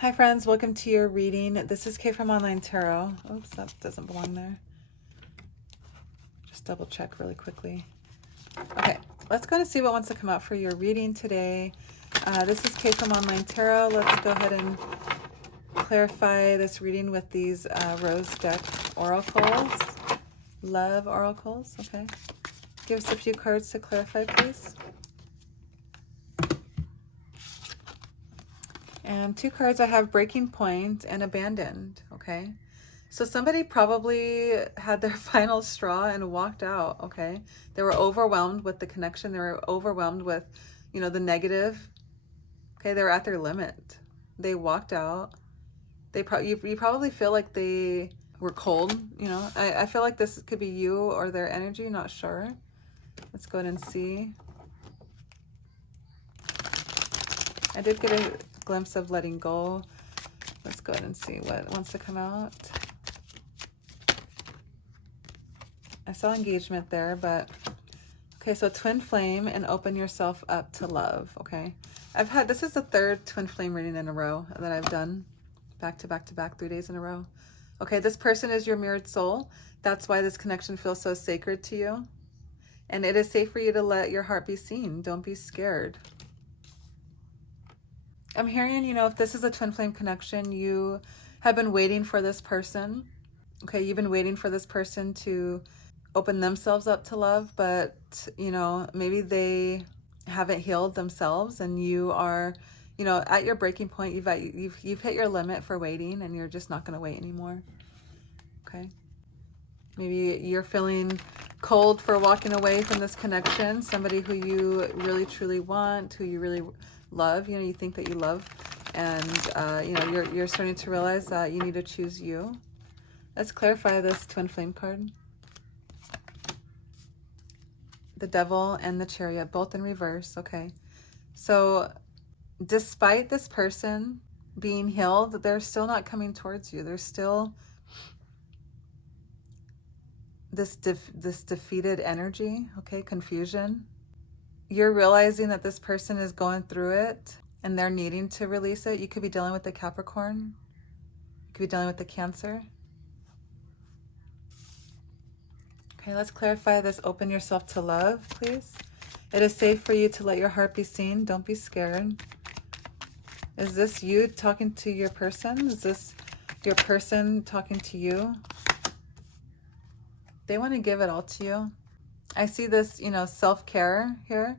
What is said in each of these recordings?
Hi friends, welcome to your reading. This is Kay from Online Tarot. Oops, that doesn't belong there. Just double check really quickly. Okay, let's go and see what wants to come out for your reading today. This is Kay from Online Tarot. Let's go ahead and clarify this reading with these rose deck oracles. Love oracles, okay. Give us a few cards to clarify, please. And two cards I have, Breaking Point and Abandoned, okay. So somebody probably had their final straw and walked out, okay? They were overwhelmed with the connection. They were overwhelmed with, the negative. Okay, they were at their limit. They walked out. You probably feel like they were cold, I feel like this could be you or their energy, not sure. Let's go ahead and see. I did get a glimpse of letting go. Let's go ahead and see what wants to come out. I saw engagement there, but okay, so twin flame and open yourself up to love, okay? This is the third twin flame reading in a row that I've done, back to back to back, 3 days in a row. Okay, this person is your mirrored soul. That's why this connection feels so sacred to you. And it is safe for you to let your heart be seen. Don't be scared. I'm hearing, if this is a twin flame connection, you have been waiting for this person. Okay, you've been waiting for this person to open themselves up to love, but maybe they haven't healed themselves, and you are, at your breaking point. You've hit your limit for waiting, and you're just not going to wait anymore. Okay, maybe you're feeling cold for walking away from this connection, somebody who you really truly want, who you really love, you think that you love, and you're starting to realize that you need to choose you. Let's clarify this twin flame card. The Devil and the Chariot, both in reverse. Okay, so despite this person being healed, they're still not coming towards you. There's still this defeated energy, okay, confusion. You're realizing that this person is going through it and they're needing to release it. You could be dealing with the Capricorn. You could be dealing with the Cancer. Okay, let's clarify this. Open yourself to love, please. It is safe for you to let your heart be seen. Don't be scared. Is this you talking to your person? Is this your person talking to you? They want to give it all to you. I see this, self-care here.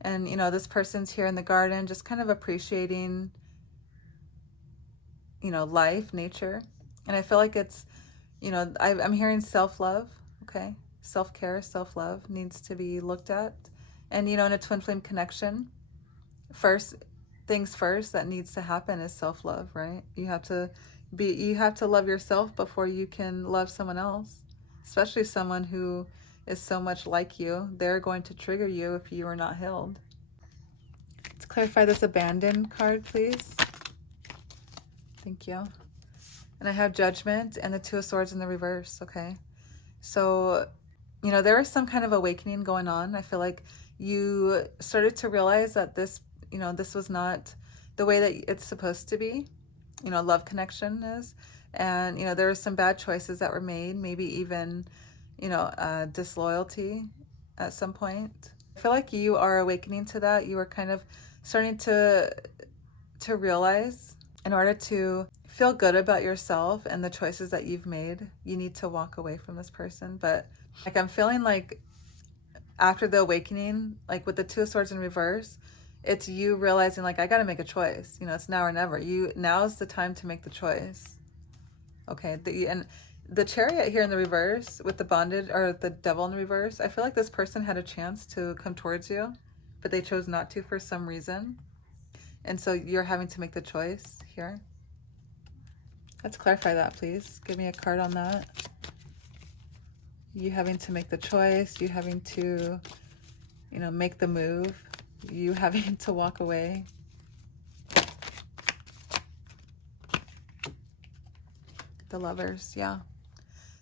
And, this person's here in the garden just kind of appreciating, life, nature. And I feel like it's, I'm hearing self-love, okay? Self-care, self-love needs to be looked at. And, in a twin flame connection, first things first that needs to happen is self-love, right? You have to love yourself before you can love someone else, especially someone who is so much like you. They're going to trigger you if you are not healed. Let's clarify this Abandoned card, please. Thank you. And I have Judgment and the Two of Swords in the reverse, okay? So, there is some kind of awakening going on. I feel like you started to realize that this was not the way that it's supposed to be, love connection is. And, there were some bad choices that were made, maybe even, disloyalty at some point. I feel like you are awakening to that. You are kind of starting to realize, in order to feel good about yourself and the choices that you've made, you need to walk away from this person. But I'm feeling like after the awakening, like with the Two of Swords in reverse, it's you realizing, like, I got to make a choice. It's now or never. Now's the time to make the choice. Okay. And the Chariot here in the reverse with the bondage, or the Devil in the reverse, I feel like this person had a chance to come towards you, but they chose not to for some reason. And so you're having to make the choice here. Let's clarify that, please. Give me a card on that. You having to make the choice, you having to, make the move, you having to walk away. The Lovers, yeah.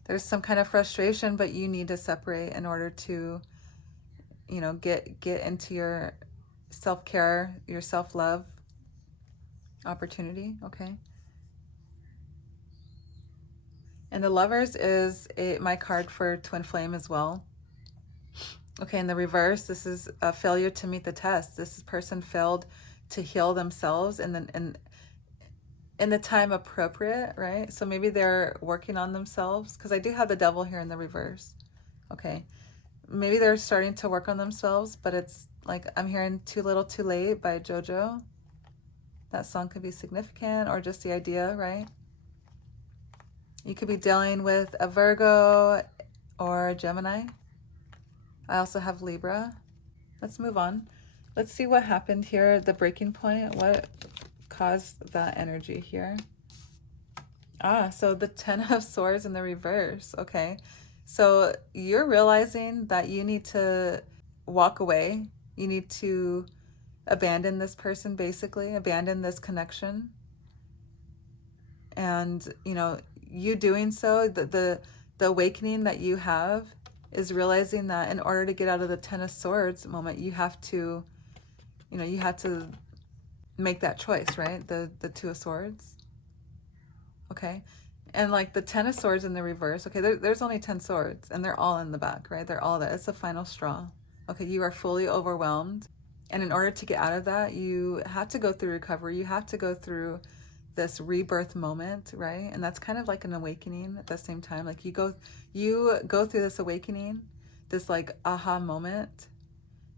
There's some kind of frustration, but you need to separate in order to, get into your self-care, your self-love. opportunity, okay? And the Lovers is my card for twin flame as well. Okay, in the reverse, this is a failure to meet the test. This person failed to heal themselves in the time appropriate, right? So maybe they're working on themselves, because I do have the Devil here in the reverse. Okay, maybe they're starting to work on themselves, but it's like I'm hearing Too Little Too Late by JoJo. That song could be significant, or just the idea, right? You could be dealing with a Virgo or a Gemini. I also have Libra. Let's move on. Let's see what happened here, the breaking point. What caused that energy here? So the Ten of Swords in the reverse. Okay. So you're realizing that you need to walk away. You need to abandon this person, basically, abandon this connection. And, you know, you doing so, the awakening that you have is realizing that in order to get out of the Ten of Swords moment, you have to, you know, you have to make that choice, right? The Two of Swords. Okay. And like the Ten of Swords in the reverse, okay, there's only 10 swords and they're all in the back, right? They're all that. It's the final straw. Okay, you are fully overwhelmed. And in order to get out of that, you have to go through recovery. You have to go through this rebirth moment, right? And that's kind of like an awakening at the same time. Like you go through this awakening, this like aha moment,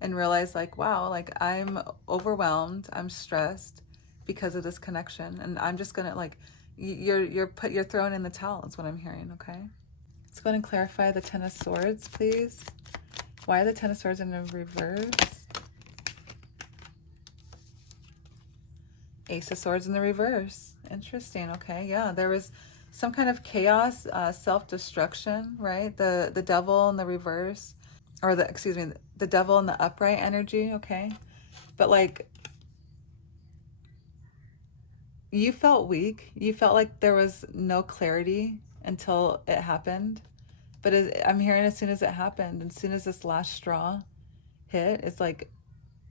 and realize like, wow, like I'm overwhelmed, I'm stressed because of this connection, and I'm just gonna like, you're throwing in the towel is what I'm hearing. Okay, let's go ahead and clarify the Ten of Swords, please. Why are the Ten of Swords in the reverse? Ace of Swords in the reverse. Interesting. Okay, yeah, there was some kind of chaos, self-destruction, right? The Devil in the reverse, or the Devil in the upright energy. Okay, but like you felt weak. You felt like there was no clarity until it happened. But I'm hearing as soon as it happened, as soon as this last straw hit, it's like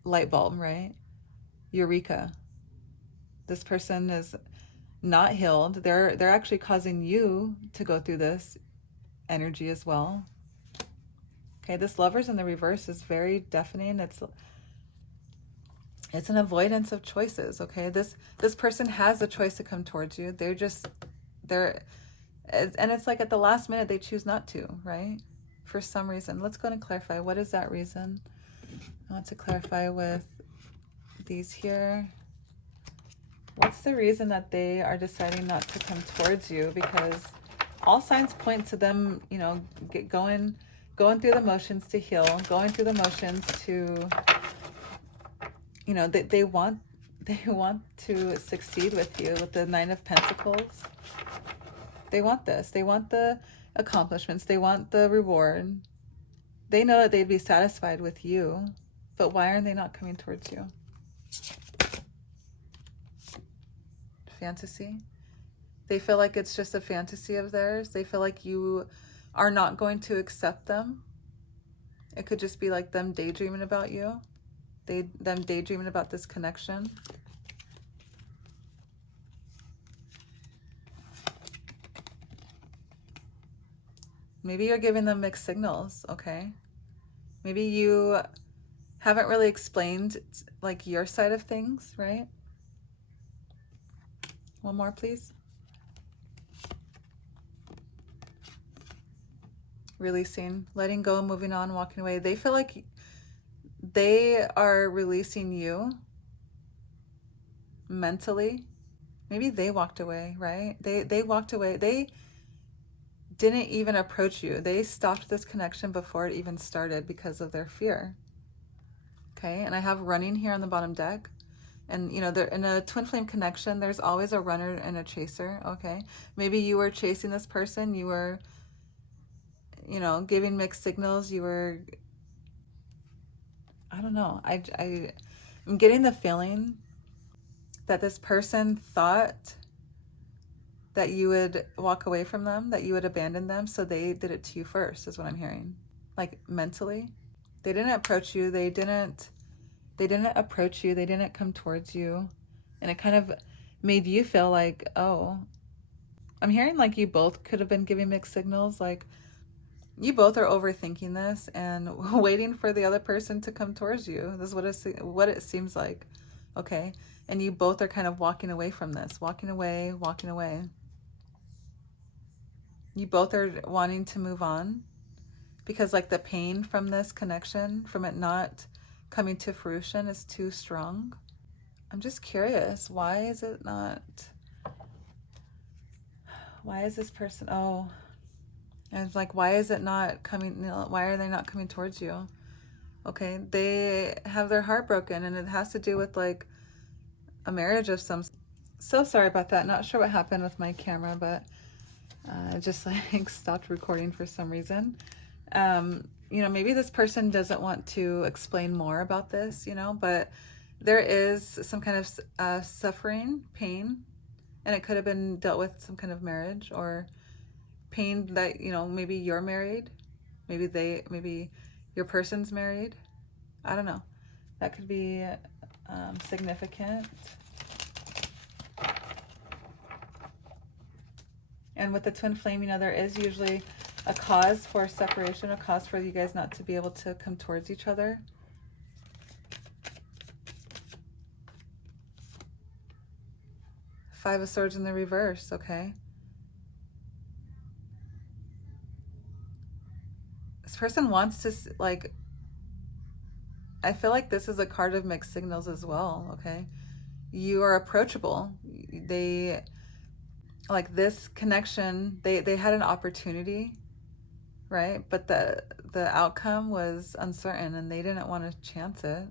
light bulb, right? Eureka. This person is not healed. They're actually causing you to go through this energy as well. Okay, this Lovers in the reverse is very deafening. It's an avoidance of choices. Okay, this person has a choice to come towards you. They're and it's like at the last minute they choose not to, right? For some reason. Let's go and clarify. What is that reason? I want to clarify with these here. What's the reason that they are deciding not to come towards you? Because all signs point to them, you know, going through the motions to heal, going through the motions to, you know, they want to succeed with you with the Nine of Pentacles. They want this. They want the accomplishments. They want the reward. They know that they'd be satisfied with you, but why aren't they not coming towards you? Fantasy. They feel like it's just a fantasy of theirs. They feel like you are not going to accept them. It could just be like them daydreaming about you. Them daydreaming about this connection. Maybe you're giving them mixed signals, okay? Maybe you haven't really explained like your side of things, right? One more, please. Releasing, letting go, moving on, walking away. They feel like they are releasing you mentally. Maybe they walked away, right? They walked away. They didn't even approach you. They stopped this connection before it even started because of their fear. Okay, and I have running here on the bottom deck. And, you know, they're in a twin flame connection, there's always a runner and a chaser, okay? Maybe you were chasing this person, you were, you know, giving mixed signals, you were, I don't know. I'm getting the feeling that this person thought that you would walk away from them, that you would abandon them, so they did it to you first, is what I'm hearing. Like, mentally. They didn't approach you, they didn't approach you, they didn't come towards you. And it kind of made you feel like, oh, I'm hearing like you both could have been giving mixed signals. Like you both are overthinking this and waiting for the other person to come towards you. This is what it seems like. Okay. And you both are kind of walking away from this, walking away, walking away. You both are wanting to move on because like the pain from this connection, from it not coming to fruition, is too strong. I'm just curious, why is it not, why is this person, oh, and it's like, why is it not coming, why are they not coming towards you? Okay, they have their heart broken, and it has to do with like a marriage of some. So sorry about that. Not sure what happened with my camera, but it just like stopped recording for some reason. Maybe this person doesn't want to explain more about this, but there is some kind of suffering, pain, and it could have been dealt with some kind of marriage or pain that, maybe you're married, maybe your person's married. I don't know. That could be significant. And with the twin flame, there is usually a cause for separation, a cause for you guys not to be able to come towards each other. Five of Swords in the reverse, okay? This person wants to, like, I feel like this is a card of mixed signals as well, okay? You are approachable. They, like this connection, they had an opportunity, right? But the outcome was uncertain and they didn't want to chance it.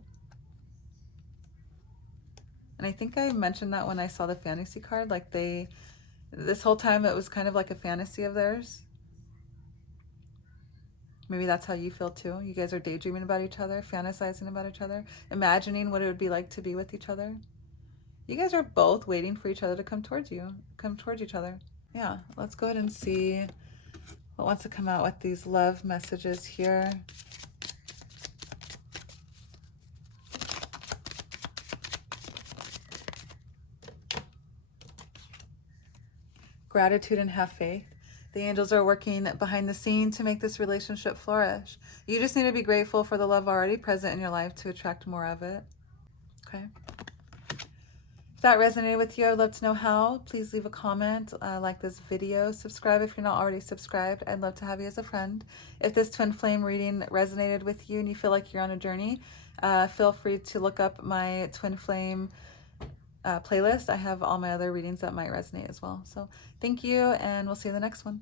And I think I mentioned that when I saw the fantasy card, like this whole time it was kind of like a fantasy of theirs. Maybe that's how you feel too. You guys are daydreaming about each other, fantasizing about each other, imagining what it would be like to be with each other. You guys are both waiting for each other to come towards each other. Yeah, let's go ahead and see what wants to come out with these love messages here. Gratitude and have faith. The angels are working behind the scene to make this relationship flourish. You just need to be grateful for the love already present in your life to attract more of it. Okay. If that resonated with you, I'd love to know how. Please leave a comment, like this video, subscribe if you're not already subscribed. I'd love to have you as a friend. If this twin flame reading resonated with you and you feel like you're on a journey, feel free to look up my twin flame playlist. I have all my other readings that might resonate as well. So thank you, and we'll see you in the next one.